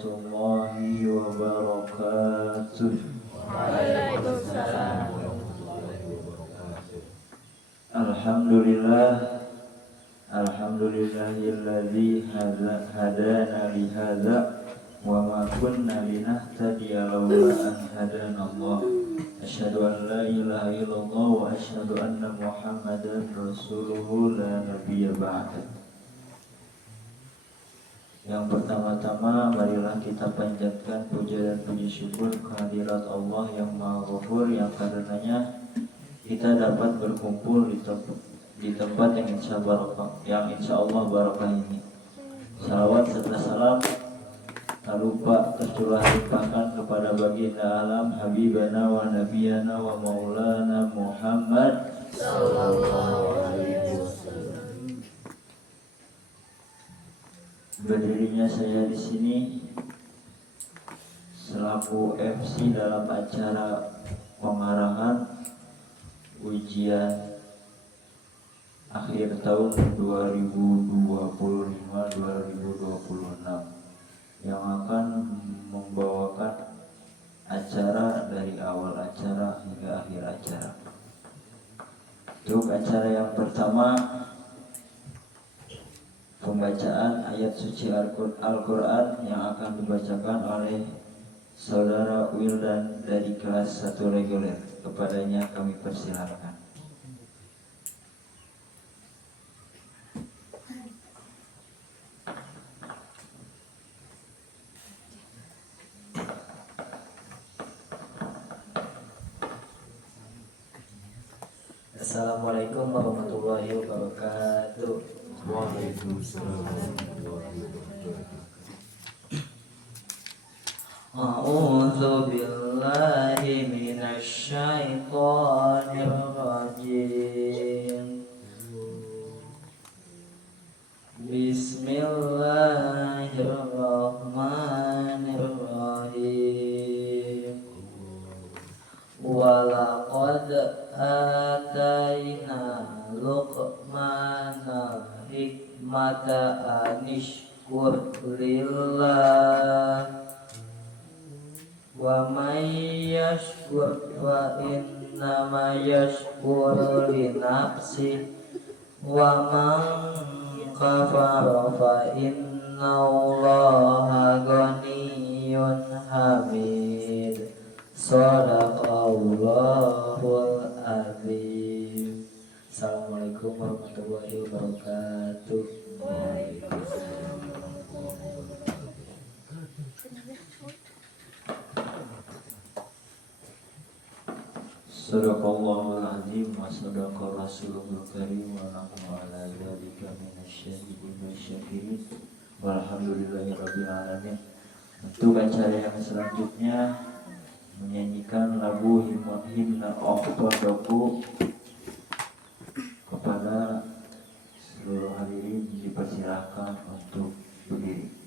warahmatullahi wabarakatuh. Waalaikumsalam. Alhamdulillah, alhamdulillahilladzi hadana li hadza wa ma kunna linahtadiya laula an hadanallah. Asyhadu an la ilaha illallah wa asyhadu anna Muhammadan rasuluhu la nabiyya ba'da. Yang pertama-tama marilah kita panjatkan puja dan puji syukur kehadirat Allah yang Maha Ghafur, yang karenanya kita dapat berkumpul di tempat yang insya Allah barakah ini. Salawat serta salam tak lupa tercurah limpahkan kepada baginda alam Habibana wa Nabiyana wa Maulana Muhammad sallallahu alaihi wasallam. Berdirinya saya di sini selaku MC dalam acara pengarahan ujian akhir tahun 2025-2026 yang akan membawakan acara dari awal acara hingga akhir acara. Untuk acara yang pertama, pembacaan ayat suci Al-Quran yang akan dibacakan oleh Saudara Wildan dari kelas 1 reguler. Kepadanya kami persilakan. Assalamualaikum warahmatullahi wabarakatuh. Waalaikumsalam warahmatullahi wabarakatuh. A'udzu billahi minasy syaithanir rajim. Bismillahirrahmanirrahim. Walaqad atayna Luqmana hikmata anishkur lillah wa may yashkur fa innama yashkuru li nafsi wa man kafara fa innallaha ghaniyyun hamid. Shadaqallahul azim. Assalamualaikum warahmatullahi wabarakatuh. Sadaqallahul azim wa sadaqa rasulul karim wa nahnu ala dzalika minasyahidin wasyakirin walhamdulillahi rabbil alamin. Untuk acara yang selanjutnya menyanyikan lagu himna Ahbabku. Kepada seluruh hadirin dipersilahkan untuk berdiri.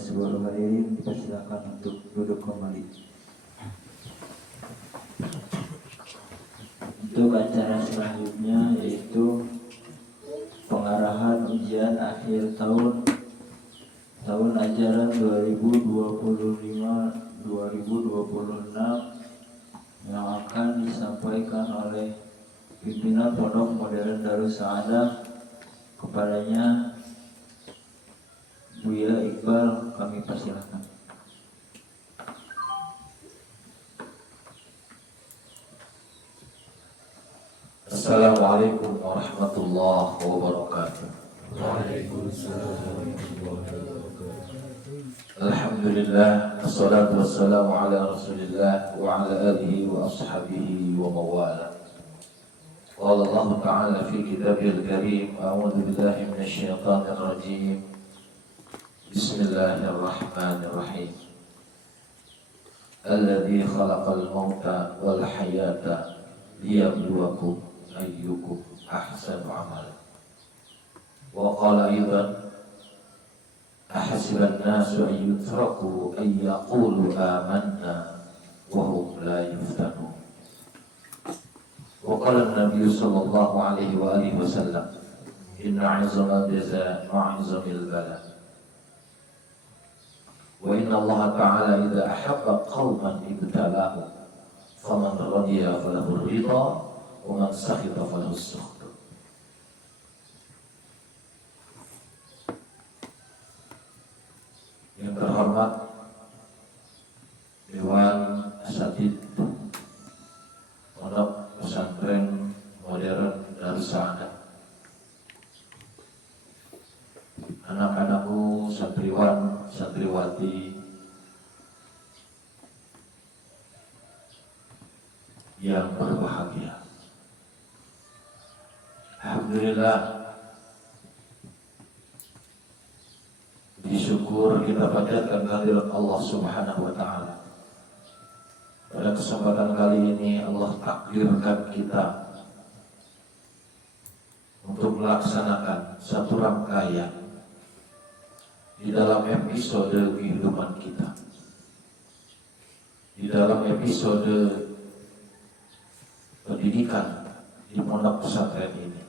seluruh hadirin dipersilakan untuk duduk kembali. Untuk acara selanjutnya yaitu pengarahan ujian akhir tahun ajaran 2025-2026 yang akan disampaikan oleh pimpinan Pondok Modern Darus Saadah. Kepadanya Buya Iqbal kami persilakan. Assalamualaikum warahmatullahi wabarakatuh. Waalaikumsalam warahmatullahi wabarakatuh. Alhamdulillah, wassalatu wassalamu ala rasulillah wa ala alihi wa ashabihi wa mawala. Qala Allah Ta'ala fi kitabihil karim, a'udzu billahi minasy syaithanir rajim. Bismillahirrahmanirrahim. Alladzi khalaqal mauta wal hayata liyabluwakum ayyukum ahsanu amala. Wa qala aidan ahasiban nasu an yutraku an yaqulu amanna wa hum la yuftanun. Wa qala an-nabiy sallallahu alaihi wa alihi wasallam inna 'izama al-jazaa ma'a 'izamil bala. Wa inna Allah ta'ala idza ahabba qauman ibtalahum faman radiya falahu ridha wa man sakhita falahu as-sukht. Yang terhormat Dewan Asatid Pondok Pesantren Modern Darus Saadah, anak-anakku, santriwan, santriwati yang berbahagia. Alhamdulillah, disyukur kita panjatkan kehadirat Allah Subhanahu wa Ta'ala. Pada kesempatan kali ini Allah takdirkan kita untuk melaksanakan satu rangkaian di dalam episode kehidupan kita, di dalam episode pendidikan di pondok pesantren ini.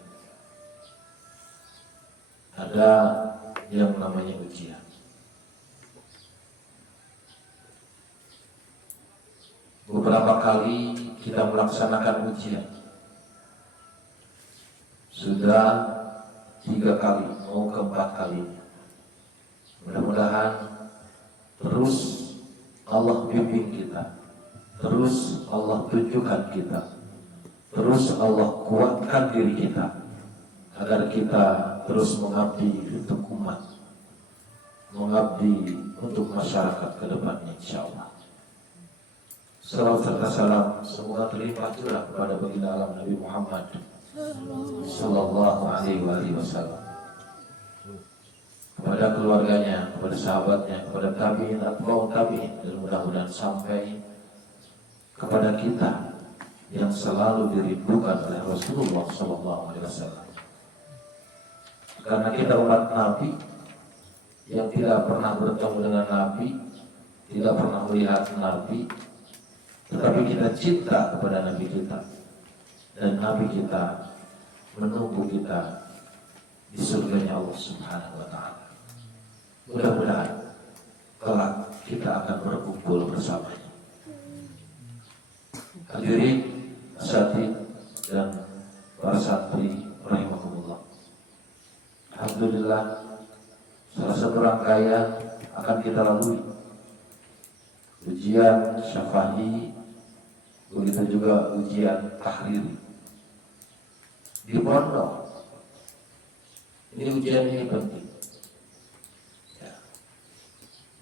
Ada yang namanya ujian. Beberapa kali kita melaksanakan ujian. Sudah 3 kali, mau ke-4 kali. Mudah-mudahan terus Allah bimbing kita, terus Allah tunjukkan kita, terus Allah kuatkan diri kita, agar kita terus mengabdi untuk umat, mengabdi untuk masyarakat ke depannya, insyaallah. Salawat serta salam semoga terlimpah curah kepada baginda alam Nabi Muhammad sallallahu alaihi wasallam, kepada keluarganya, kepada sahabatnya, kepada tabi'in, atba'ut tabi'in, dan mudah-mudahan sampai kepada kita yang selalu dirindukan oleh Rasulullah sallallahu alaihi wasallam. Karena kita umat Nabi yang tidak pernah bertemu dengan Nabi, tidak pernah melihat Nabi, tetapi kita cinta kepada Nabi kita, dan Nabi kita menunggu kita di surganya Allah Subhanahu wa Ta'ala. Mudah-mudahan kelak kita akan berkumpul bersamanya. Hadirin asatidz dan para santri rahimakumullah. Alhamdulillah, salah satu rangkaian akan kita lalui ujian syafa'i, begitu juga ujian tahriri di pondok. Ini ujian ini penting ya.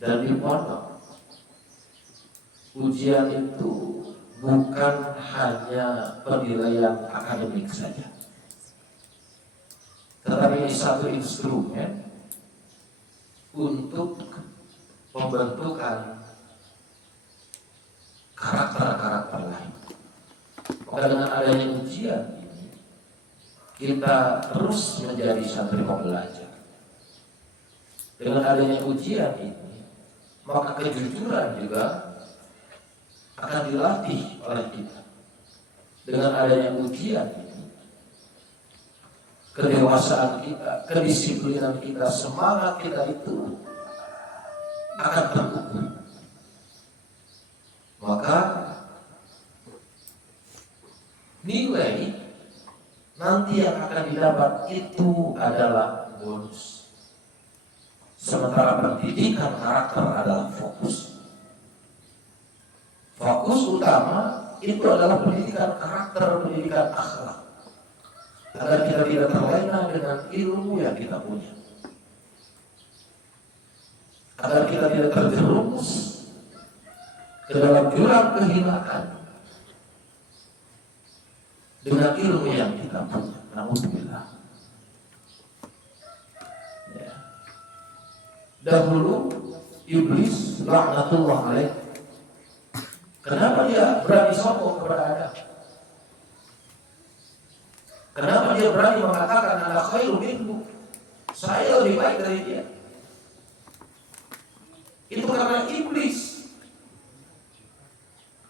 Dan di pondok ujian itu bukan hanya penilaian akademik saja, tetapi ini satu instrumen untuk pembentukan karakter-karakter lain. Maka dengan adanya ujian ini, kita terus menjadi santri pembelajar. Dengan adanya ujian ini, maka kejujuran juga akan dilatih oleh kita. Dengan adanya ujian ini, kedewasaan kita, kedisiplinan kita, semangat kita itu akan terukur. Maka nilai nanti yang akan didapat itu adalah bonus. Sementara pendidikan karakter adalah fokus. Fokus utama itu adalah pendidikan karakter, pendidikan akhlak. Agar kita tidak terlena dengan ilmu yang kita punya. Agar kita tidak terjerumus ke dalam jurang kehinaan dengan ilmu yang kita punya. Alhamdulillah. Ya. Dahulu iblis laknatullah alaih, kenapa dia berani sombong kepada Adam? Kenapa dia berani mengatakan ana khairu minhu? Saya lebih baik dari dia. Itu karena iblis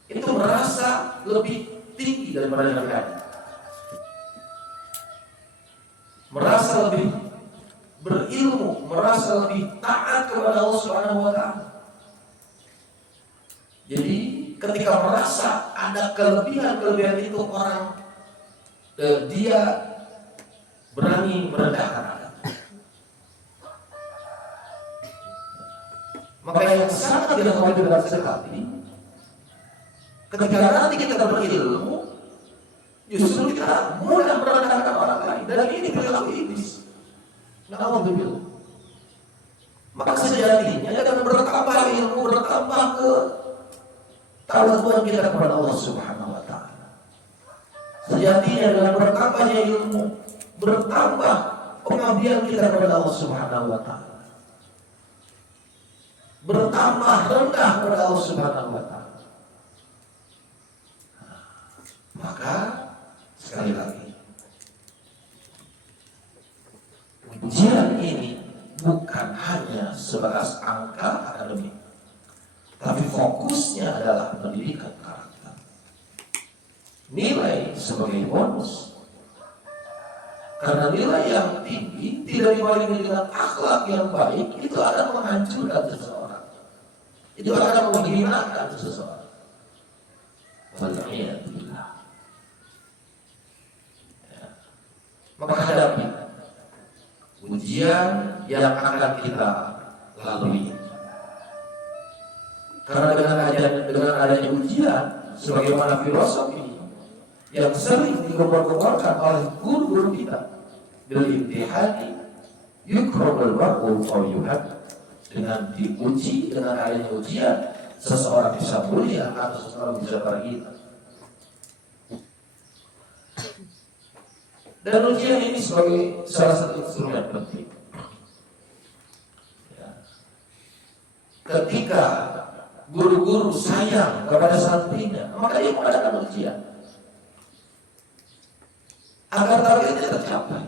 itu merasa lebih tinggi daripada Nabi Adam. Merasa lebih berilmu, merasa lebih taat kepada Allah Subhanahu wa taala. Jadi ketika merasa ada kelebihan itu orang dia berani merendahkan Adam. Maka yang sangat tidak mengejutkan sekali, ketika nanti kita berilmu, justru kita mudah merendahkan orang lain. Dan ini perilaku iblis. Alhamdulillah. Maka sejatinya dengan bertambah ilmu, bertambah ke tawaduan kita kepada Allah Subhanahu wa taala. Sejatinya dengan bertambahnya ilmu, bertambah pengabdian kita kepada Allah Subhanahu wa taala. Bertambah rendah kepada Allah Subhanahu wa taala. Maka sekali lagi, ujian ini bukan hanya sebatas angka akademik, tapi fokusnya adalah pendidikan karakter. Nilai sebagai bonus. Karena nilai yang tinggi tidak dibarengi dengan akhlak yang baik, itu akan menghancurkan seseorang. Itu akan menghinakan seseorang. Waliyadzubillah. Maka hadapi ujian yang akan kita lalui. Karena dengan adanya ujian, sebagaimana filosofi yang sering digombar-gombarkan oleh guru-guru kita, bil imtihani yukramul mar'u aw yuhad. Dengan diuji, dengan adanya ujian, seseorang bisa mulia atau seseorang bisa terhina. Dan ujian ini sebagai salah satu instrumen penting. Ya. Ketika guru-guru sayang kepada santrinya, maka dia mengadakan ujian agar targetnya tercapai,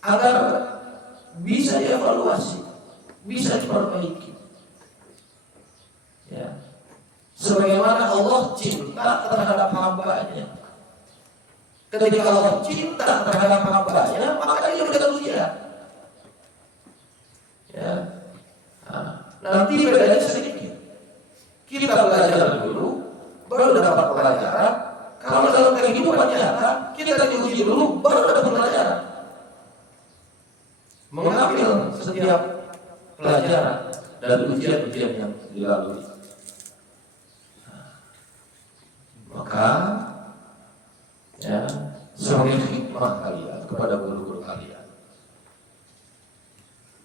agar bisa dievaluasi, bisa diperbaiki. Ya. Sebagaimana Allah cinta terhadap hamba-Nya. Ketika Allah cinta terhadap hamba-Nya, maka dia berikan ujian. Ya. Nanti bedanya sedikit. Kita belajar dulu, baru dapat pelajaran. Kalau dalam kehidupan nyata, kita diuji dulu, baru dapat pelajaran. Mengambil setiap pelajaran dan ujian-ujian yang dilalui. Maka ya, sebagai hikmah kalian kepada guru-guru kalian,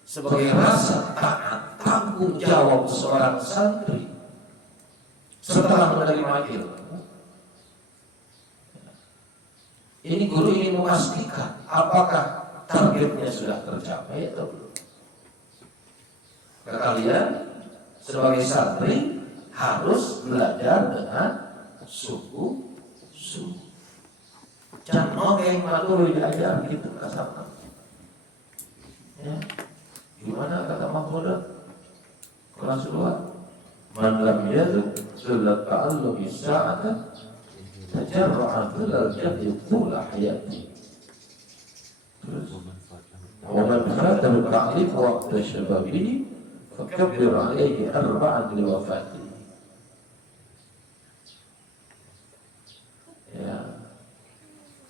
sebagai rasa taat tanggung jawab seorang santri setelah menerima ilmu, ini guru ingin memastikan apakah targetnya sudah tercapai atau belum. Kalian sebagai santri harus belajar dengan sungguh-sungguh. Jangan kayak matur diajar gitu kasarnya. Ya. Gimana kata Mahmud? Kelas 2. Man lam yazid illa ta'allumi sa'atan tajarra'a fil jaddi tula hayati. Terus ومن فات بالتعليم وقت شبابه فكبر عليه 4 لوفاته. Ya.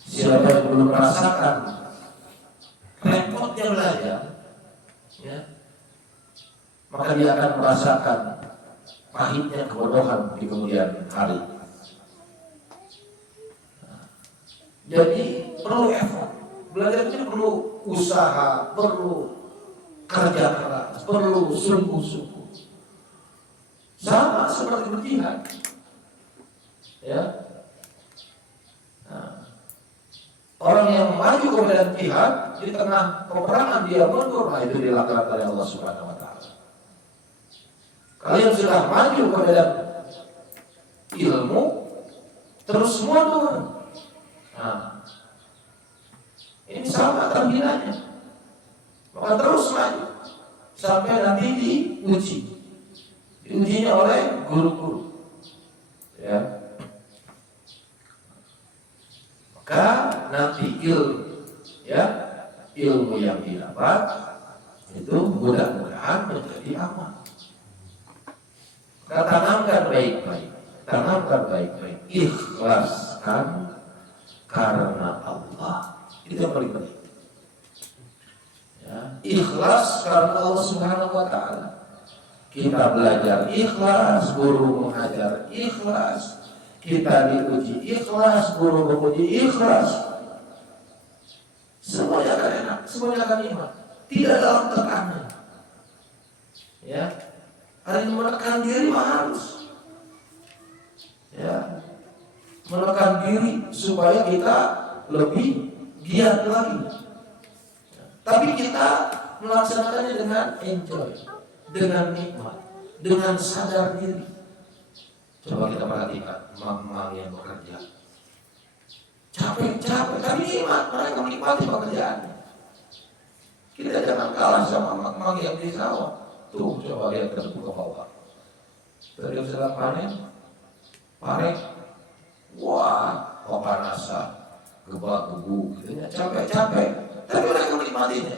Siapa yang belum merasakan repotnya belajar, ya, maka dia akan merasakan pahitnya kebodohan di kemudian hari. Jadi perlu effort. Belajar itu perlu usaha, perlu kerja keras, perlu sungguh-sungguh. Sama seperti berjihad. Ya. Nah, orang yang maju ke medan jihad di tengah peperangan dia mundur, nah itu dilakukan oleh Allah Subhanahu wa taala. Kalian sudah maju ke medan ilmu terus mundur. Nah, ini sama tampilannya. Maka terus maju sampai nanti diuji. Diujinya oleh guru-guru. Ya. Maka nanti ilmu yang didapat itu mudah-mudahan menjadi amal. Tanamkan baik-baik. Tanamkan baik-baik. Ikhlaskan karena Allah. Itu yang paling penting. Ya, ikhlas karena Allah Subhanahu wa taala. Kita belajar ikhlas, guru mengajar ikhlas, kita diuji ikhlas, guru menguji ikhlas. Semuanya akan enak, semuanya akan nikmat. Tidak dalam tekanan. Ya. Ada yang menekan diri harus. Ya. Menekan diri supaya kita lebih giat lagi. Tapi kita melaksanakannya dengan enjoy, dengan nikmat, dengan sadar diri. Coba kita perhatikan mang-mang yang bekerja. Capek, tapi nikmat, mereka menikmati pekerjaannya. Kita jangan kalah sama mang-mang yang di sawah. Tuh, coba lihat ke bawah. Tadi sedang panen, wah, pemanasan. Gebak-gebu, gitu ya, capek, tapi mereka menikmatinya.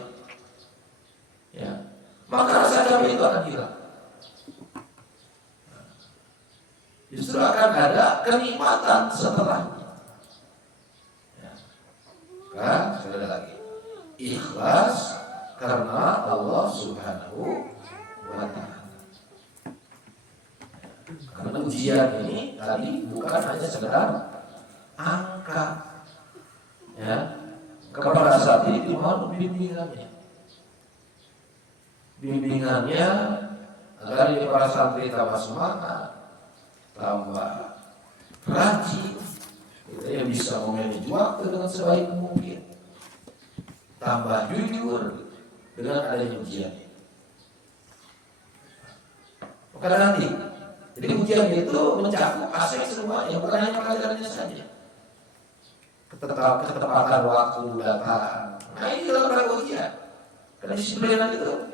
Ya, maka rasa capek itu akan hilang. Justru akan ada kenikmatan setelahnya. Ya. Kan, sekali lagi, ikhlas karena Allah Subhanahu wa taala. Karena ujian ini tadi bukan hanya sekedar angka. Ya, kepada saat ini dimohon bimbingannya agar ini para santri tambah semangat, tambah rajin, gitu ya, bisa memanage waktu dengan sebaik mungkin, tambah jujur dengan adanya ujian. Maka nanti, jadi ujian itu mencakup aspek semuanya, bukan hanya pelajarannya saja. Ketepatan waktu datang. Nah ini dalam ujian. Kedisiplinan itu,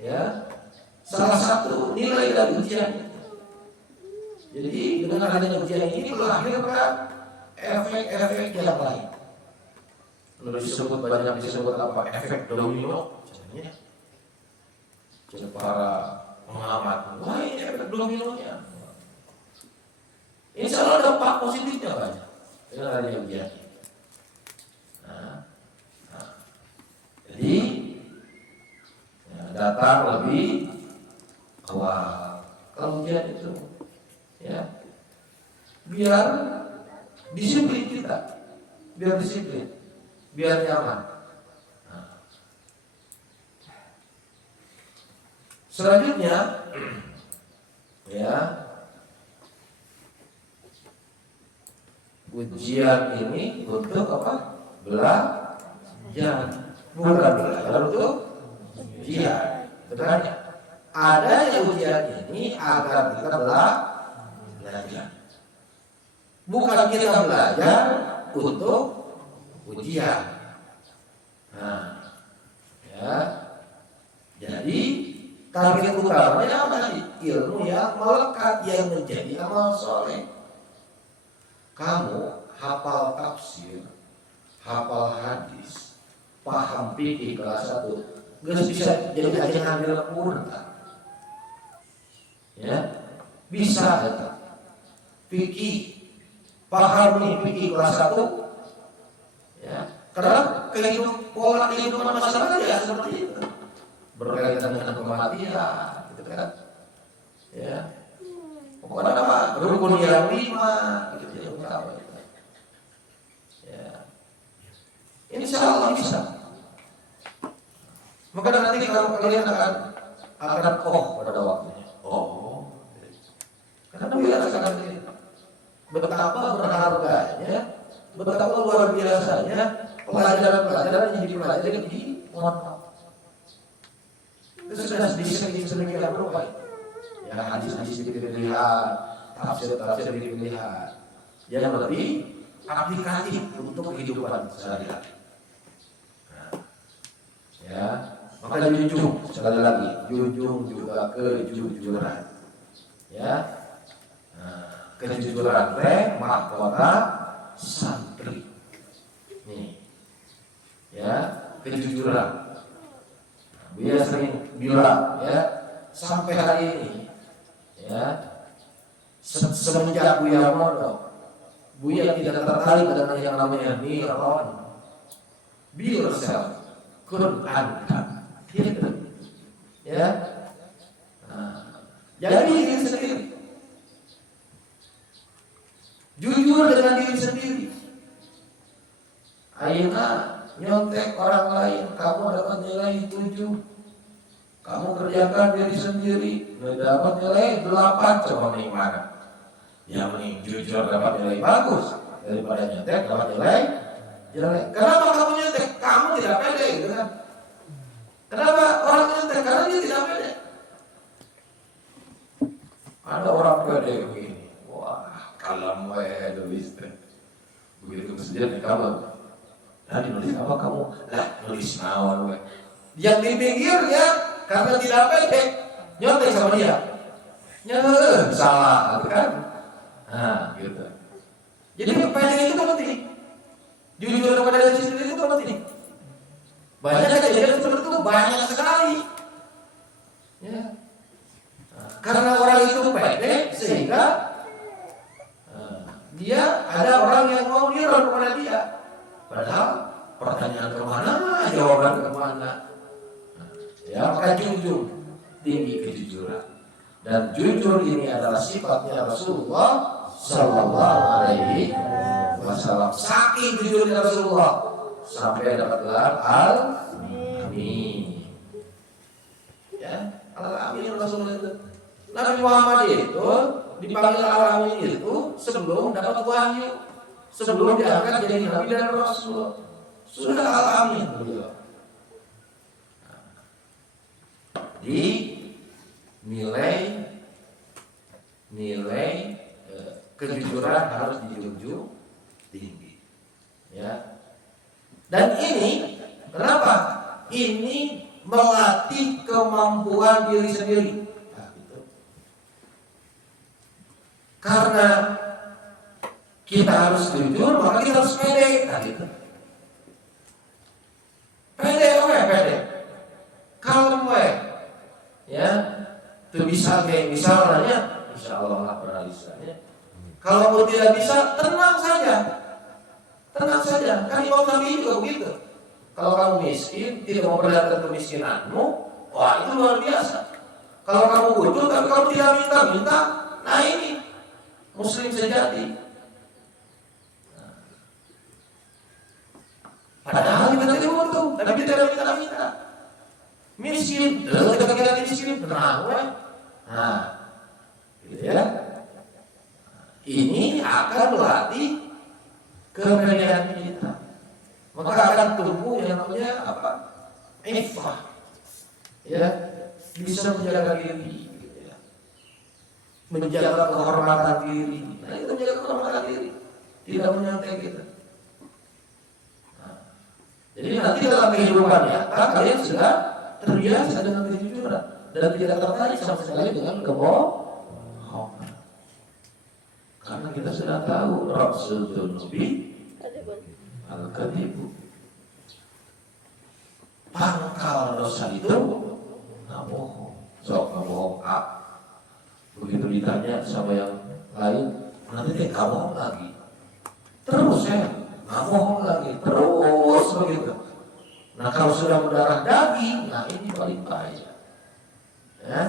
ya, salah satu nilai dari ujian itu. Jadi dengan adanya ujian ini melahirkan efek-efek yang lain. Banyak disebut apa? Efek domino. Jadi para pengamat, wah ini efek dominonya. Insya Allah dampak positifnya banyak. Dengan adanya ujian. Jadi ya, datang lebih awal kalau ujian itu, ya, biar disiplin kita, biar nyaman. Selanjutnya, ya, ujian ini untuk apa? Belajar, bukan belajar untuk ujian. Sebenarnya adanya ujian ini agar kita belajar, bukan kita belajar untuk ujian. Nah, ya, jadi target utamanya apa tadi? Ilmu yang melekat, yang menjadi amal soleh. Kamu hafal tafsir, hafal hadis, paham fikih kelas 1, nggak bisa jadi aja ngambil Quran. Ya, bisa tetap. Fikih, paham nih fikih kelas 1. Ya, karena pola kehidupan masyarakat ya seperti itu. Berkaitan dengan kematian, gitu kan? Ya, pokoknya apa? Rukun yang 5, gitu ya utama. Ya, insya Allah bisa. Maka nanti kalau kalian akan pada waktunya. Karena biasa betapa berharganya, betapa luar biasanya pelajaran-pelajaran yang dipelajari di pondok. Itu sudah sedemikian rupa. Ya, hadis-hadis dilihat, tafsir dilihat. Yang lebih aplikatif untuk kehidupan sehari-hari. Ya, maka junjung sekali lagi, junjung juga kejujuran. Ya, kejujuran mahkota santri. Nih, ya, kejujuran. Dia sering bilang, ya, sampai hari ini, ya, semenjak Buya mondok, Buya tidak tertarik dengan yang namanya niron, be yourself, kun anta, gitu, ya. Jadi diri sendiri, jujur dengan diri sendiri. Aina nyontek orang lain, kamu dapat nilai 7. Kamu kerjakan diri sendiri, dapat nilai 8. Coba mending mana? Ya mending jujur dapat nilai bagus daripada nyontek dapat nilai jelek. Kenapa kamu nyontek? Kamu tidak pede, gitu kan? Kenapa orang nyontek? Karena dia tidak pede. Ada orang pede begini, wah kalem nulis, begitu kemudian di kamar. Tadi nulis apa kamu? Lah nulis naon we. Yang di pinggirnya karena tidak pede nyontek sama dia. Salah kan? Nah, gitu. Jadi pede itu penting. Jujur kepada diri sendiri itu penting. Banyak kejadian seperti itu, banyak sekali. Ya. Karena orang itu pede sehingga dia ada orang yang mau niron kepada dia. Padahal pertanyaan kemana, jawaban kemana. Ya, maka jujur, tinggi kejujuran. Dan jujur ini adalah sifatnya Rasulullah Sallallahu Alaihi Wasallam. Saking jujurnya Rasulullah sampai dapat gelar Al-Amin. Ya, Al-Amin Rasulullah itu. Nabi Muhammad itu dipanggil Al-Amin itu sebelum dapat wahyu, sebelum diangkat jadi Nabi dan Rasul. Sudah Al-Amin beliau. Di nilai kejujuran harus dijunjung tinggi. Ya. Dan ini kenapa? Ini melatih kemampuan diri sendiri. Karena kita harus jujur, maka kita harus pede. Nah, gitu. Pede. Kalem we. Ya, itu bisa kayak misalnya, insya Allah lah pernah bisanya. Kalau mau tidak bisa, tenang saja. Kan Imam Nabi juga begitu. Kalau kamu miskin, tidak mau memperlihatkan kemiskinanmu, wah itu luar biasa. Kalau kamu butuh, tapi kamu tidak minta, nah ini Muslim sejati. Padahal kita tidak butuh, tapi tidak minta. Miskin, kita miskin, tenang we. Nah, gitu ya. Ini akan melatih kepedean kita. Maka akan tumbuh yang namanya apa? Iffah. Ya, bisa menjaga diri. Menjaga kehormatan diri. Nah, itu menjaga kehormatan diri. Tidak menyontek kita. Jadi nanti dalam kehidupan nyata kalian sudah terbiasa dengan kejujuran. dan tidak tertarik sama sekali dengan kebohongan. Karena kita sudah tahu Rasul Dunubi Al-Kadibu, pangkal dosa itu nggak bohong. Sok nggak bohong. Begitu ditanya sama yang lain, nanti dia nggak bohong lagi. Terus nggak bohong lagi. Terus begitu. Nah kalau sudah mendarah daging, nah ini paling bahaya. Ya.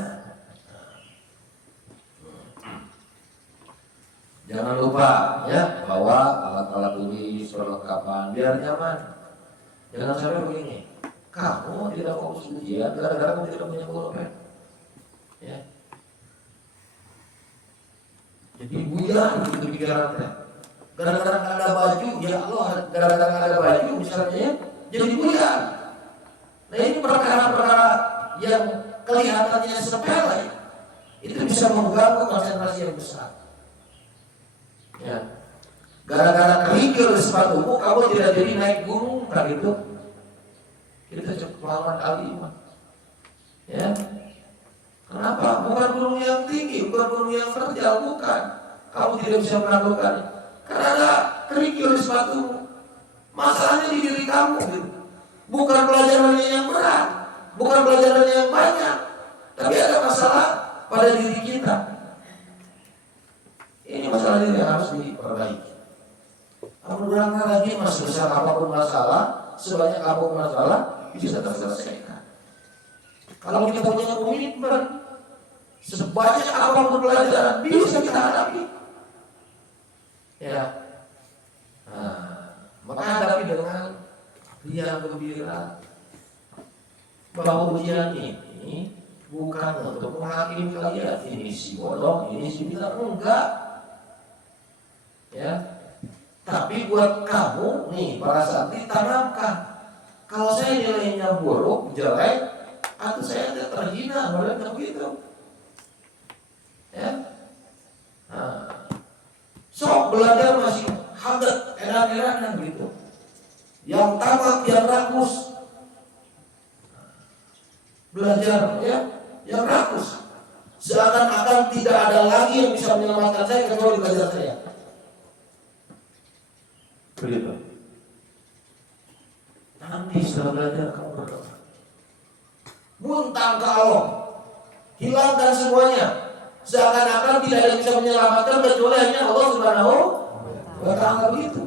Jangan lupa ya bawa alat-alat tulis perlengkapan biar nyaman. Jangan sampai begini. Kamu tidak fokus ujian gara-gara kamu tidak punya pulpen. Ya. Jadi buyar begitu pikiran teh. Gara-gara nggak ada baju, ya Allah, gara-gara nggak ada baju misalnya ya, jadi buyar. Nah ini perkara-perkara yang kelihatannya sepele, itu bisa mengganggu konsentrasi yang besar. Ya. Gara-gara kerikil di sepatumu, kamu tidak jadi naik gunung, kan gitu. Kita cukup lawan Al-Iman. Ya. Kenapa? Bukan gunung yang tinggi, bukan gunung yang terjal, bukan. Kamu tidak bisa melakukan. Karena ada kerikil di sepatumu. Masalahnya di diri kamu, gitu. Bukan pelajarannya yang berat, bukan pelajarannya yang banyak, tapi ada masalah pada diri kita. Ini masalah ini yang harus diperbaiki. Mudah-mudahan lagi masih besar apapun masalah, sebanyak apapun masalah bisa terselesaikan. Kalau kita punya komitmen, sebanyak apapun pelajaran bisa kita hadapi. Ya. Nah, maka hadapi dengan riang gembira bahwa ujian ini bukan untuk menghakimi kalian. Ini si bodoh, ini si pintar, enggak. Ya, tapi buat kamu nih para santri tanamkan. Kalau saya nilainya buruk, jelek, atau saya tidak terhina, mereka begitu. Ya, nah, sok belajar masih hangat, enak-enakan gitu. Yang tamat, yang rakus, belajar ya, yang rakus. Seakan-akan tidak ada lagi yang bisa menyelamatkan saya kecuali belajar saya. Begitu. Nanti setelah belajar kamu berdoa. Muntah ke Allah, hilangkan semuanya. Seakan-akan tidak ada yang bisa menyelamatkan kecuali hanya Allah Subhanahu wa Ta'ala begitu.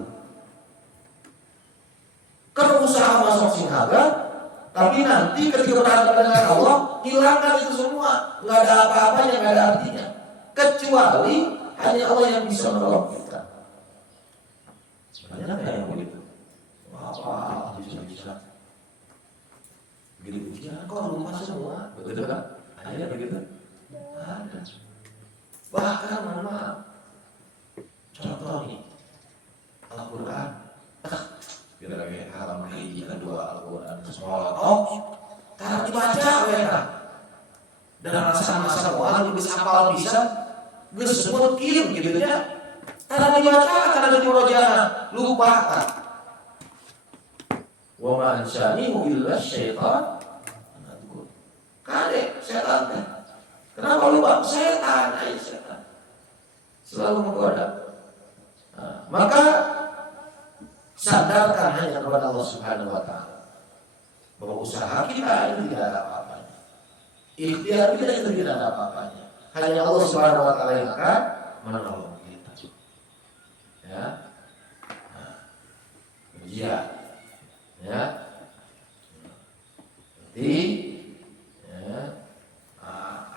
Karena usaha masuk sinaga, tapi nanti ketika berhadapan dengan Allah, hilangkan itu semua. Nggak ada apa-apanya, nggak ada artinya. Kecuali hanya Allah yang bisa menolong kita. Banyak yang begitu. Apa bisa-bisa. Begitu ujian, kok lupa semua? Betul kan? Ada begitu? Ada. Bahkan maaf. Contoh nih, Al-Quran. Kita lagi halaman hiji kedua Al-Quran sekolah. Cara dibaca mereka. Dan masa-masa orang bisa hafal bisa, semua kirim gitu ya. Cara dibaca, cara dimurojaah, lupakan. Wa ma ansanihu illa syaitan. Kade setan teh. Kenapa lupa? Setan, ayo setan. Selalu menggoda. Nah, maka sadarkan hanya kepada Allah Subhanahu wa Ta'ala bahwa usaha kita itu tidak ada apa-apanya. Ikhtiar kita itu tidak ada apa-apanya. Hanya Allah Subhanahu wa Ta'ala yang akan menolong kita. Ya. Nah, ujian. Ya. Jadi ya,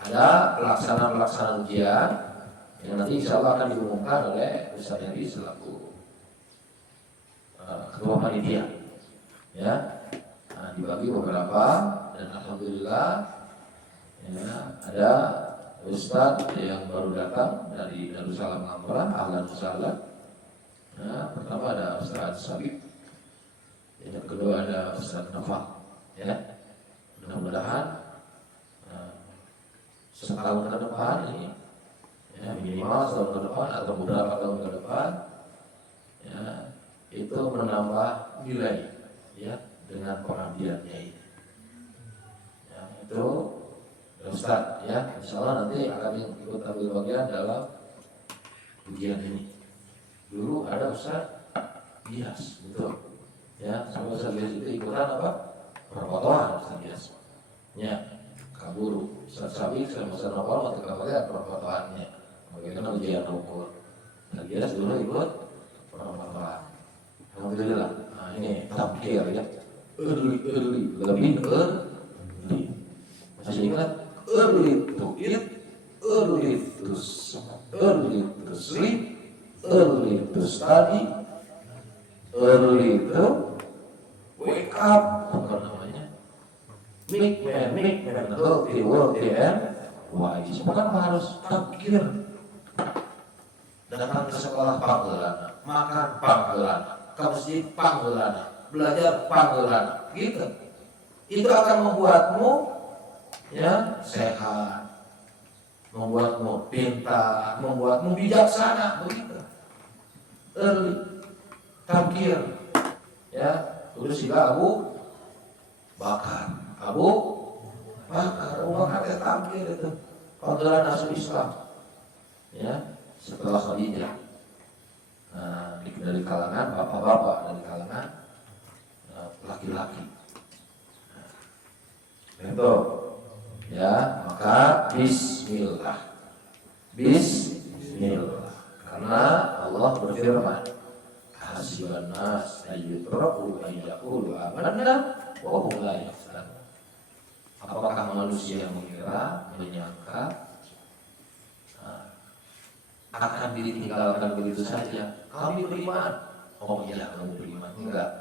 ada pelaksanaan ujian yang nanti insya Allah akan diumumkan oleh Ustaz Heri selaku ketua panitia. Ya, nah, dibagi beberapa dan alhamdulillah ya, ada Ustaz yang baru datang dari Darussalam Amrah, ahlan wasahlan. Ya, pertama ada Ustaz Sabib, yang kedua ada Ustaz Nafal. Ya, mudah-mudahan setahun ke depan ini, ya, minimal setahun ke depan atau beberapa tahun ke depan, ya, itu menambah nilai, ya, dengan pengabdiannya ini. Ya, itu Ustaz, ya, insya Allah nanti akan ikut ambil bagian dalam ujian ini. Dulu ada Ustaz bias, betul. Ya, sama Ustaz bias itu ikutan apa? Perpotongan Ustaz bias. Ya, kaburu. Ustaz Sabi sama Ustaz Nopal waktu kabarnya perpotongannya. Bagaimana ujian ukur. Ustaz bias dulu ikut perpotongan. Alhamdulillah. Nah, ini tampil ya. Early, lebih early. Masih ingat? Early to eat, early to sleep, early to study, early to wake up. Apa namanya? Make man healthy, wealthy, and wise. Bukan harus takdir. Datang ke sekolah panggilan, makan panggilan, ke masjid panggilan, belajar panggilan, gitu. Itu akan membuatmu ya sehat, membuatmu pintar, membuatmu bijaksana, begitu. Early, takdir, ya. Terus juga Abu Bakar itu takdir itu, panggilan masuk Islam, ya. Setelah Khadijah, nah, dari kalangan bapak-bapak, dari kalangan laki-laki. Itu, ya, maka Bismillah, karena Allah berfirman, hasiban nas ayyutraku ayyaqulu amanna wa hum la yaftanun. Apakah manusia mengira, menyangka akan ditinggalkan begitu saja? Kami beriman. Oh iya, kamu beriman. Enggak.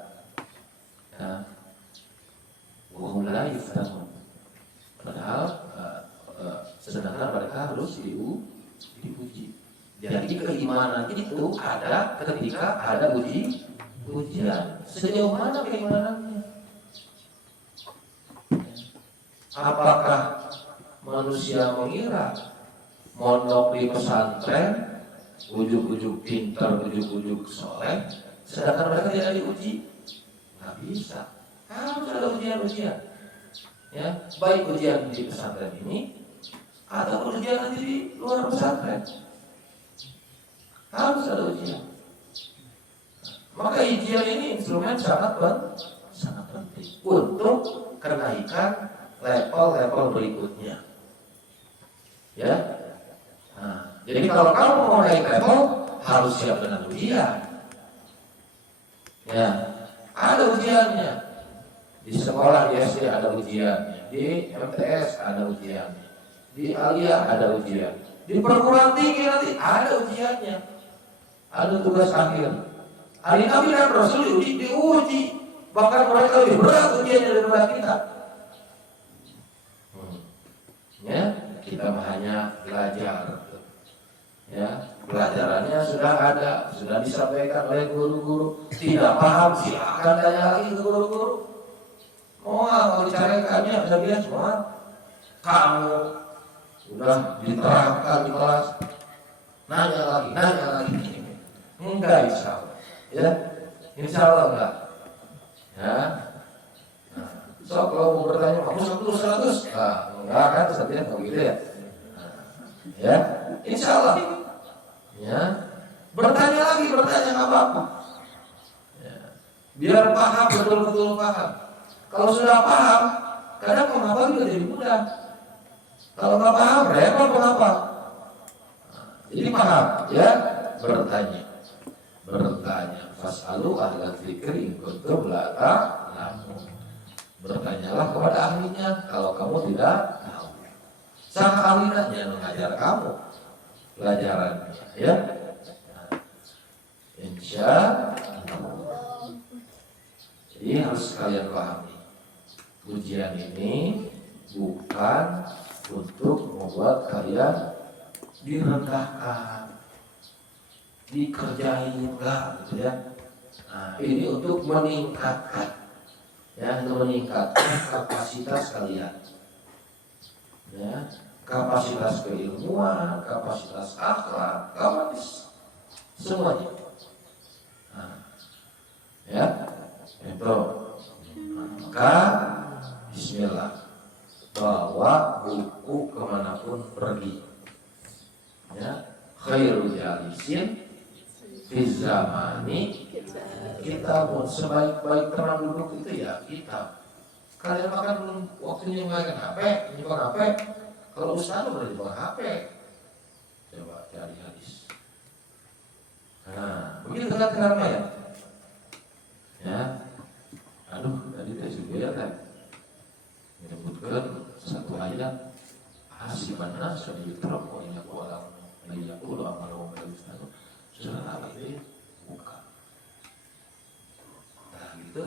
Ya. Wa hum la yaftanun. Padahal sedangkan mereka harus diuji. Jadi keimanan itu ada ketika ada ujian. Sejauh mana keimanannya? Apakah manusia mengira mondok di pesantren ujuk-ujuk pintar, ujuk-ujuk soleh, sedangkan mereka tidak diuji? Nggak bisa. Harus ada ujian-ujian. Ya, baik ujian di pesantren ini atau ujian nanti di luar pesantren, harus ada ujian. Maka ujian ini instrumen sangat penting untuk kenaikan level-level berikutnya. Ya, nah, jadi kalau kamu mau naik level harus siap dengan ujian. Ya, ada ujiannya. Di sekolah di SD ada ujiannya, di MTS ada ujiannya, di Aliyah ada ujian, di perguruan tinggi nanti ada ujiannya, ada tugas akhir. Hari Nabi dan Rasul diuji, bahkan mereka lebih berat ujiannya daripada kita. Ya, kita hanya belajar. Ya, pelajarannya sudah ada, sudah disampaikan oleh guru-guru. Tidak paham silakan tanya lagi ke guru-guru. Mau dicarikannya bisa bilang semua. Kamu sudah diterapkan di kelas, nanya lagi. Enggak, insya Allah. Ya, insya Allah enggak. Ya. Nah, so kalau mau bertanya, kamu 100? Enggak kan, setiap nggak begitu ya. Ya, insya Allah. Ya, bertanya nggak apa-apa. Ya. Biar paham, betul-betul paham. Kalau sudah paham, kadang menghafal juga jadi mudah. Kalau nggak paham, repot menghafal. Jadi paham, ya, bertanya. Fas'alu ahla dzikri in kuntum la ta'lamun. Bertanyalah kepada ahlinya kalau kamu tidak tahu. Sang ahlinya yang mengajar kamu pelajarannya, ya. Insya Allah. Jadi harus kalian pahami. Ujian ini bukan untuk membuat kalian direndahkan, dikerjain, enggak, gitu ya. Nah, ini untuk meningkatkan, ya, untuk meningkatkan kapasitas kalian, ya, kapasitas keilmuan, kapasitas akhlak, kapasitas semuanya. Nah, ya, itu. Maka Bismillah, bawa buku pun sebaik-baik teman duduk itu ya kita. Kalian makan belum waktunya main HP, nyimak HP. Kalau ustaz boleh dibawa HP. Coba cari hadis. Nah, begitu kan caranya ya. Ya. Aduh, tadi saya sudah kan menyebutkan satu ayat hasiban nasu yutraku in yaqulu la yaqulu amalu wa yustaqu. Surat apa itu? Bukan. Nah, gitu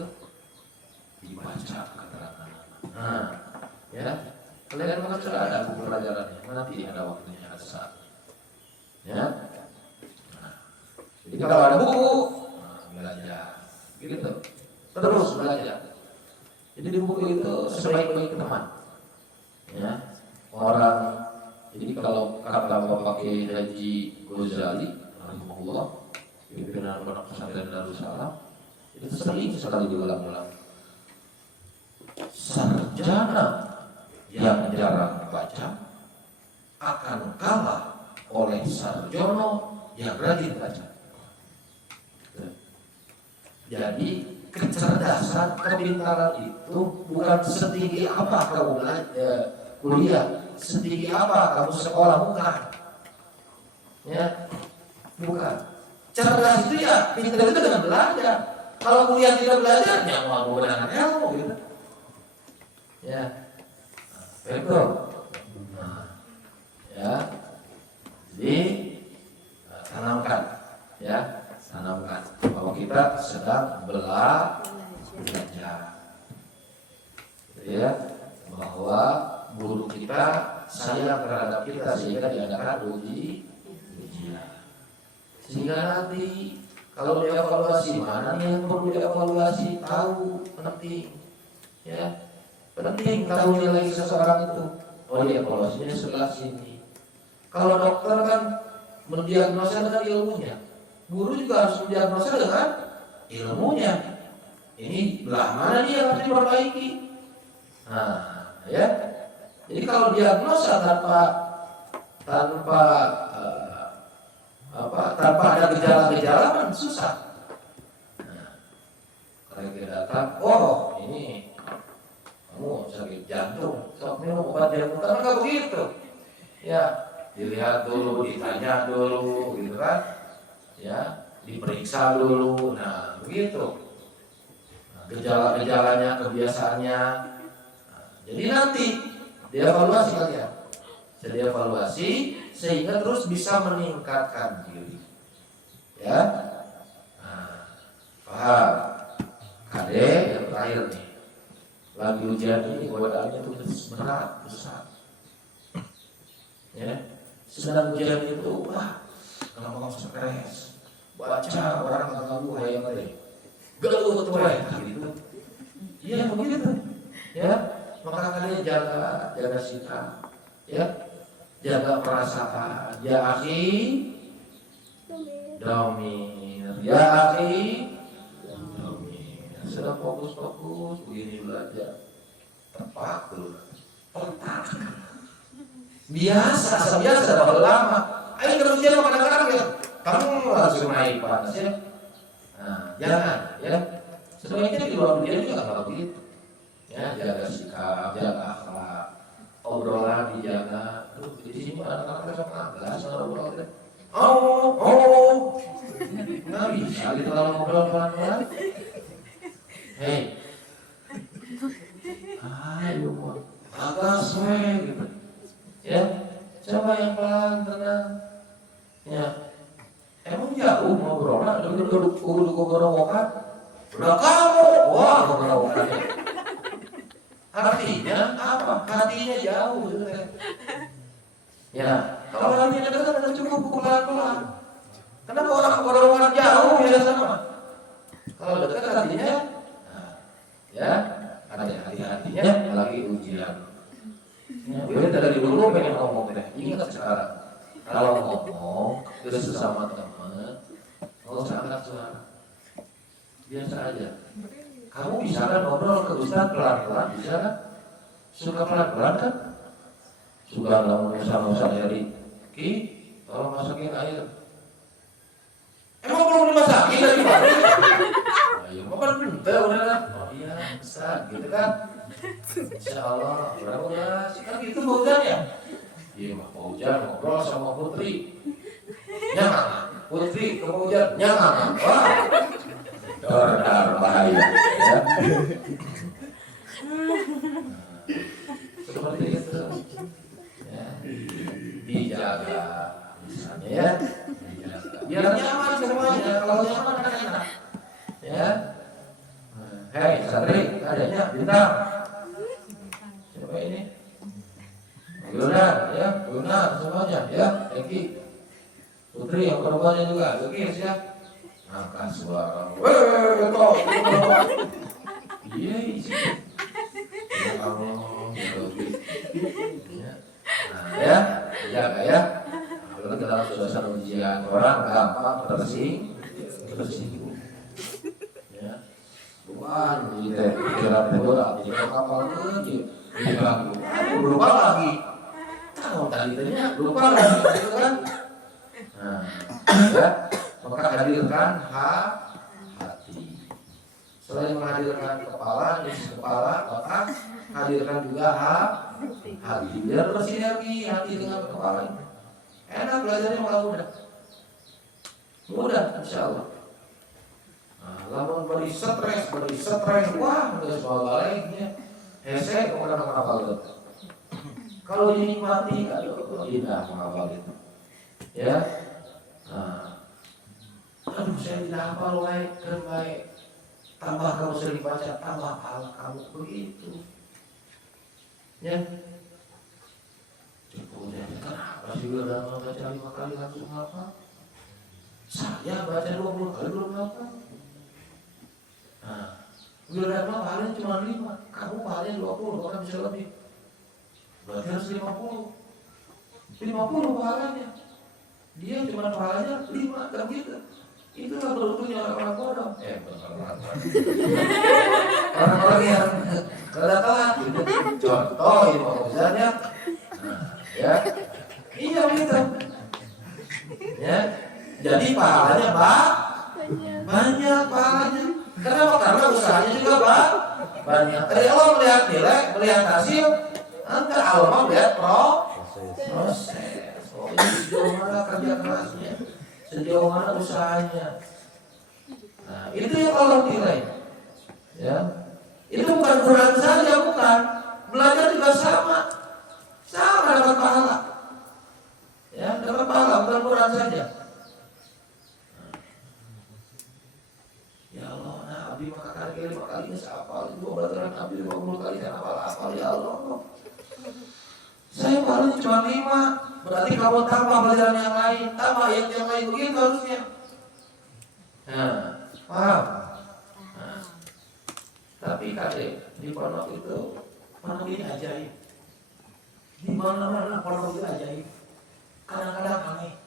dibaca keterangan. Nah, ya. Kalian kan sudah ada buku pelajarannya. Nanti ada waktunya, ada saat. Ya. Nah, jadi kalau ada buku, belajar. Gitu. Terus belajar. Jadi di buku itu sebaik-baik teman. Ya. Orang, jadi kalau kata Bapak Kiai Haji Ghazali rahimahullah, pimpinan Pondok Pesantren Darussalam, itu sering sekali diulang-ulang. Sarjana yang jarang baca akan kalah oleh sarjono yang rajin baca. Jadi kecerdasan, kepintaran itu bukan setinggi apa kamu kuliah, setinggi apa kamu sekolah, bukan. Ya, bukan. Cerdas itu ya, pintar itu dengan belajar. Kalau kuliah tidak belajar, ya mau menggunakan ilmu gitu. Ya, betul. Nah, ya, jadi tanamkan, ya, tanamkan bahwa kita sedang belajar, ya, bahwa guru kita sayang terhadap kita sehingga diadakan ujian, sehingga nanti kalau dievaluasi mana nih yang perlu dievaluasi, tahu penting, ya. Penting tahu nilai seseorang itu. Oh dia evaluasinya sebelah sini. Kalau dokter kan mendiagnosa dengan ilmunya, guru juga harus mendiagnosa dengan ilmunya. Ini belah mana dia harus diperbaiki. Nah, ya. Jadi kalau diagnosa tanpa ada gejala-gejala kan susah. Nah, kalau kita datang, oh ini kamu sakit jantung, sok minum obat jantung, kan nggak begitu. Ya, dilihat dulu, ditanya dulu, gitu kan? Ya, diperiksa dulu. Nah, begitu. Nah, gejala-gejalanya, kebiasaannya. Nah, jadi nanti dievaluasi kalian. Jadi evaluasi sehingga terus bisa meningkatkan diri. Ya, nah, paham? Kade yang terakhir nih. Lagi ujian ini godaannya tuh berat, besar. Ya, sedang ujian itu, wah, kalau kamu stres, baca orang kamu yang tadi, gelut tuh gitu. Iya begitu. Ya, maka kalian jaga sikap, ya, jaga perasaan. Ya akhi, domir. Ya akhi, sedang fokus begini belajar tepat dulu biasa terlalu lama. Ayo kerja sama kadang-kadang ya kamu langsung naik panas ya. Nah, jangan ya, sebaiknya di luar ujian juga nggak begitu ya. Jaga sikap, jaga akhlak, obrolan dijaga. Di sini anak-anak sama 16 oh nggak bisa gitu kalau ngobrol pelan-pelan. Hei, ayo agak swing gitu, ya. Coba yang pelan, tenang, ya. Emang jauh ngobrolnya, duduk gorowokan, udah kamu, wah gorowokan. Artinya apa? Hatinya jauh, gitu kan. Ya, kalau hatinya dekat, cukup pelan-pelan. Kenapa orang gorowokan jauh biasa sama? Kalau dekat hatinya, ya, ada hati-hatinya lagi ujian. Ya, gue dari dulu pengen ngomong deh, ingat sekarang. Kalau ngomong ke sesama teman, nggak usah angkat suara, biasa aja. Kamu bisa kan ngobrol ke Ustaz pelan-pelan, bisa kan? Suka pelan-pelan kan? Suka ngomongnya sama Ustaz Heri, Ki, tolong masakin air. Emang belum dimasakin dari mana? Ayo Kapan pinter udah? Oh iya, Ustaz, gitu kan? Insya Allah, mudah-mudahan kan gitu Pak Ujan ya? Iya, Pak Ujan ngobrol sama Putri. Nyang, Putri ke Pak Ujan, nyang. Wah, dar bahaya. Ya. Seperti itu. Ya. Dijaga, misalnya ya. Dijaga. Biar nyaman semuanya. Kalau nyaman kan enak. Ya. Hei, santri, adanya bintang. Siapa ini? Yuna, ya, Yuna semuanya, ya, Eki. Putri yang perempuannya juga, Eki ya. Angkat suara. Toh. Iya, isi. Ya Allah, ya. Nah, ya, jaga ya. Kalau dalam suasana ujian orang gampang tersinggung. Ya. Bukan, gitu. Pikiran bola, jadi kapal lagi, diganggu. Lupa lagi. Kalau tadi tanya lupa lagi, gitu kan? Nah, ya, maka hadirkan hati. Selain menghadirkan kepala, maka hadirkan juga hati. Biar bersinergi hati dengan kepala. Enak belajarnya malah mudah, insya Allah. Lamun beri stres, wah udah soal baliknya. Hese kemudian menghafal itu. Kalau dinikmati, aduh indah menghafal itu. Ya, aduh saya tidak hafal baik. Tambah kamu sering baca, tambah pahala kamu begitu. Ya, cukup deh. Kenapa sih udah baca 5 kali langsung hafal? Saya baca 20 kali belum hafal. Nah, Wildarma pahalanya cuma 5, kamu pahalanya 20, bahkan bisa lebih. Berarti harus 50 pahalanya. Dia cuma pahalanya 5, kan gitu. Itulah beruntungnya orang-orang bodoh. Orang-orang yang kada telat gitu. Contoh ini Pak Ustaznya. Nah, ya. Iya gitu. Ya. Jadi pahalanya banyak pahalanya. Kenapa? Karena usahanya juga banyak. Tadi Allah melihat nilai, melihat hasil, ente Allah melihat proses. Oh, ini sejauh mana kerja kerasnya, sejauh mana usahanya. Nah, itu yang Allah nilai. Ya, itu bukan Quran saja, bukan. Belajar juga sama dapat pahala. Ya, dapat pahala bukan Quran saja. Ya Allah, nah abdi maka kali 5 kalinya saya hafal, 2 belajaran abdi 50 kali saya hafal ya Allah. Saya paling cuma 5, berarti kamu tambah pelajaran yang lain, tambah yang lain begitu harusnya. Nah, paham? Nah, tapi kadek di pondok itu, pondok ini ajaib. Di mana-mana pondok itu ajaib. Kadang-kadang aneh.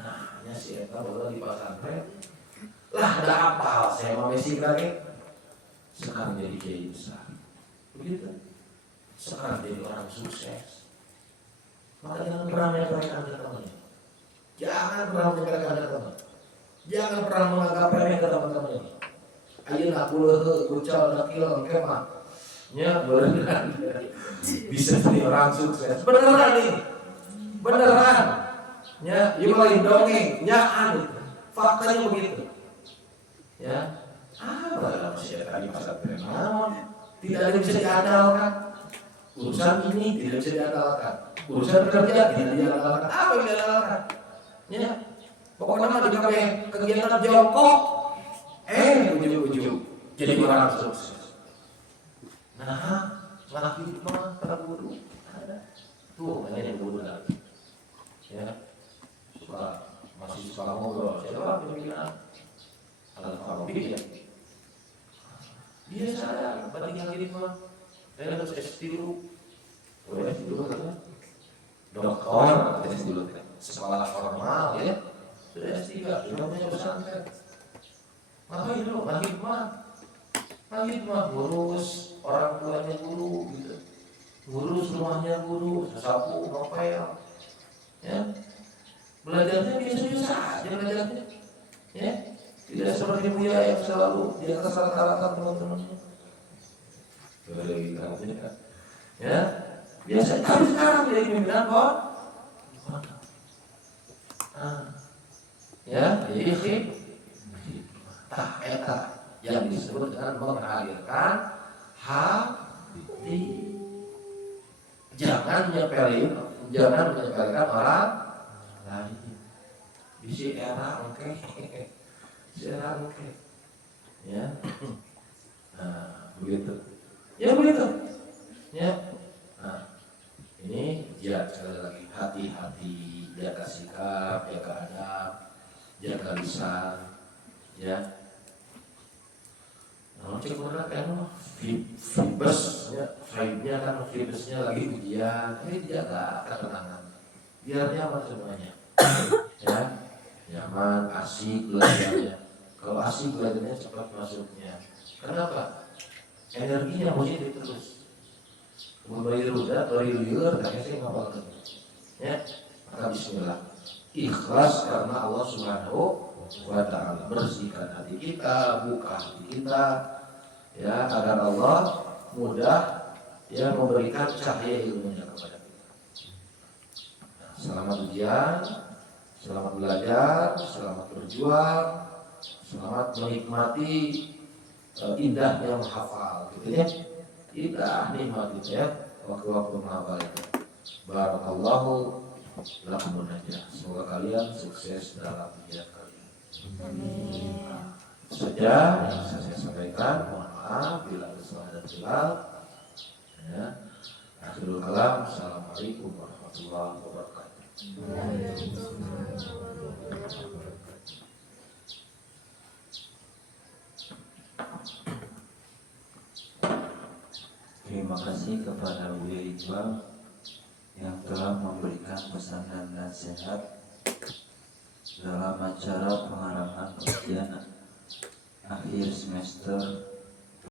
Nah, hanya siapa kalau di pesantren. Lah ada apa saya mau Messi lagi? Sekarang jadi kiai besar. Begitu. Sekarang jadi orang sukses. Maka jangan pernah meremehkan teman-temannya. Jangan pernah meremehkan teman. Jangan pernah menganggap remeh ke teman-teman ini. Ayeuna aku leuheuh kucal dakil kemah. Nya beneran. Bisa jadi orang sukses. Beneran ini. Beneran. Nya ieu mah dongeng, nya anu. Faktanya begitu. Ya, apa masih tadi masa namun tidak ada yang bisa diandalkan. Urusan ini tidak bisa diandalkan. Urusan kerja tidak diandalkan. Apa yang diandalkan? Ya, pokoknya mah di kegiatan jongkok, ujung-ujung jadi orang sukses. Nah, laki mah terburu ada. Tuh, ini yang buru lagi. Ya, masih suka ngobrol. Siapa pemikiran? Al-Farabi ya. Dia sadar, batik yang ini mah saya harus S3 dulu. S3 kan? Doktor, S3 kan? Sekolah formal ya. Sudah S3, ilmunya pesantren. Ngapain dulu? Mahid mah ngurus orang tuanya guru gitu. Ngurus rumahnya guru, sapu, novel. Ya. Belajarnya biasa-biasa aja belajarnya. Ya. Tidak seperti Buya yang selalu di atas rata-rata teman-temannya. Ya, biasa. Tapi sekarang jadi pimpinan kok. Ya, jadi eta yang disebut dengan menghadirkan hati. Jangan menyepelekan orang lain. Bisi era oke. Ya. Nah, begitu. Ya begitu. Ya. Nah, ini dia sekali lagi hati-hati, jaga sikap, jaga adab, jaga lisan, ya. Nah, cek mana kan fibes, ya, vibe-nya kan fibesnya lagi ujian, ini dijaga ketenangan, biar nyaman semuanya, ya, nyaman, asik belajarnya. Kalau asik belajarnya cepat masuknya. Kenapa? Energinya positif terus. Mulai ruda, dari liur, dan saya ngapal terus. Ya, maka Bismillah. Ikhlas karena Allah Subhanahu wa Ta'ala. Bersihkan hati kita, buka hati kita, ya, agar Allah mudah ya memberikan cahaya ilmunya kepada kita. Nah, selamat ujian, selamat belajar, selamat berjuang, selamat menikmati indahnya menghafal, gitu ya. Indah nikmat gitu ya, waktu-waktu menghafal itu. Barakallahu lakum najah. Semoga kalian sukses dalam ujian kalian. Saja yang saya sampaikan, mohon maaf bila ada salah dan hilaf. Ya. Akhirul kalam. Assalamualaikum warahmatullahi wabarakatuh. Terima kasih kepada Buya Iqbal yang telah memberikan pesan dan nasihat dalam acara pengarangan ujian akhir semester